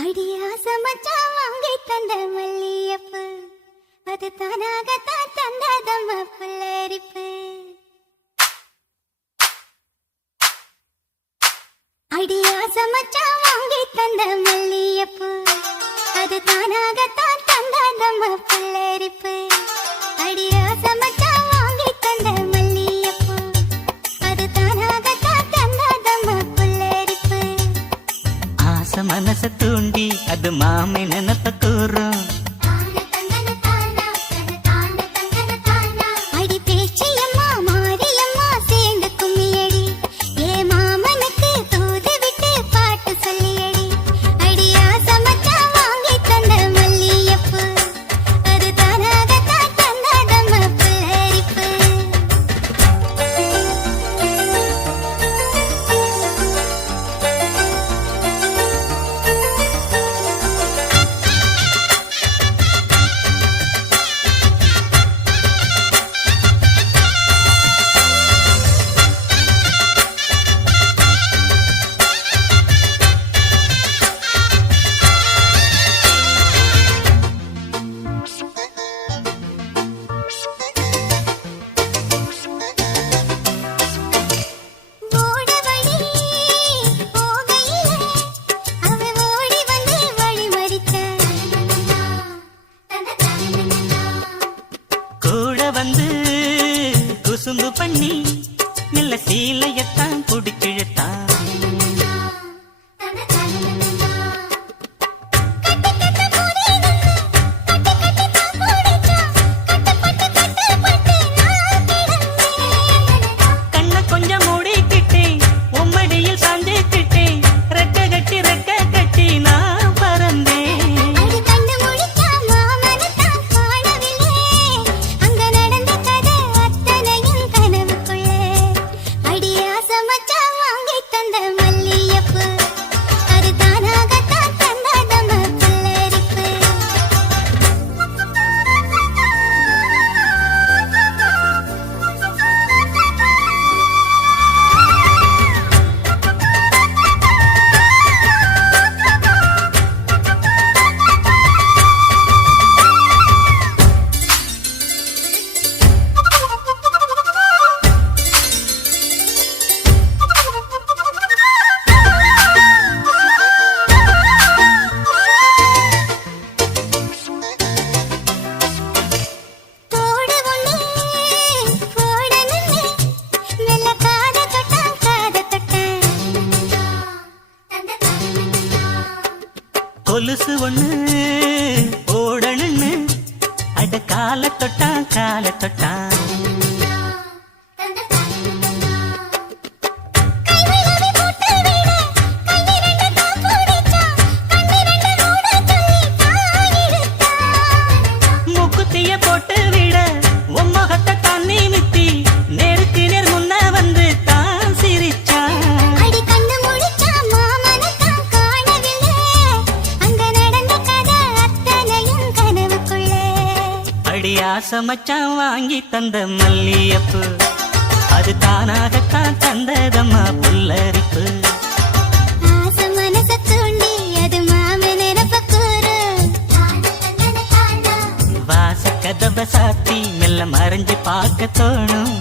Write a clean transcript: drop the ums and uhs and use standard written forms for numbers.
அடியாச மச்சான் வாங்கி தந்த மல்லியப்பு அது தானாகத்தான் தந்ததம்ம புல்லரிப்பு. அடியாச மச்சான் வாங்கி தந்த மல்லியப்பு அது தானாகத்தான் தந்ததம்ம புல்லரிப்பு. அடியாச மச்சான் வாங்கி தந்த மல்லியப்பு அது தானாகத்தான் தந்ததம்ம புல்லரிப்பு. ஆசை மனச தூண்டி அது மாமை நினப்ப கூறும். வந்து குசும்பு பண்ணி நல்ல சீலையத்தான் பிடிச்சிழுத்தான். கண்ண கொஞ்சம் மூடிக்கிட்டேன் உம்மடியில் சாஞ்சிக்கிட்டேன் ரெக்க கட்டி நான் பறந்தேன். கொலுசு ஒண்ணு ஓடணுன்னு அட கால தொட்டான். மூக்குத்திய போட்டு விட உன் முகத்தை தண்ணி மித்தி நேருக்கு நேர் முன்ன வந்து தான் சிரிச்சா. அடியாச மச்சான் வாங்கி தந்த மல்லியப்பு அது தானாகத்தான் தந்ததம்மா புல்லரிப்பு. ஆசை மனச தூண்டி அது மாமை நினைப்ப கூறும். வாச கதவை சாத்தி மெல்ல மறைஞ்சு பார்க்க தோணும்.